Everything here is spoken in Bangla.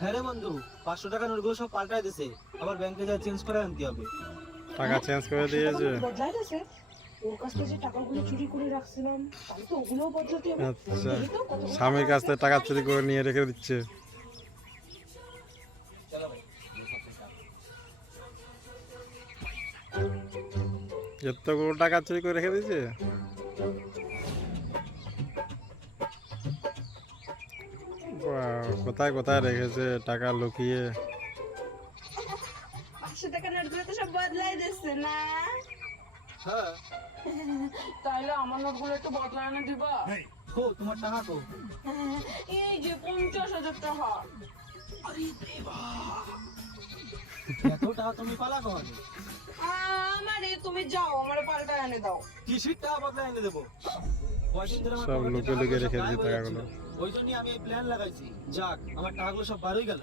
হ্যাঁ রে বন্ধু, 500 টাকা নোটগুলো সব পাল্টাই দিছে, আবার ব্যাংকে যা চেঞ্জ করে আনতে হবে। টাকা চেঞ্জ করে দিয়েছে। বদলাই গেছে। ওর কাছ থেকে যে টাকাগুলো চুরি করে রাখছিলাম, তাহলে তো ওগুলোও বদলাতে হবে। আচ্ছা, দেখি তো কতগুলো স্বামীর টাকা কাছ আছে। থেকে টাকা চুরি করে নিয়ে রেখে দিচ্ছে। এতগুলো টাকা চুরি করে রেখে দিয়েছে। বাহ, কোথায় কোথায় রেখেছে টাকা লুকিয়ে। 500 টাকা নোটগুলো তো সব বদলাই দিচ্ছে না? হ্যাঁ। তাহলে আমার নোটগুলো একটু বদলানো দিবা? কো তোমার টাকা কো? এই যে 50,000 টাকা। এত টাকা তুমি পালা কমাবে? আমারে তুমি যাও, আমারে পাল্টা এনে দাও। কিসির টাকা বদলা এনে দেবো? কয়দিন ধরে আমার সব পকেটে লুকিয়ে লুকিয়ে টাকাগুলো রেখে সব দিয়েছে গায়েব হয়ে টাকাগুলো। যাচ্ছিল। ওই জন্যই আমি এই প্ল্যান লাগাইছি, যাক আমার টাকাগুলো সব বার হয়ে গেল।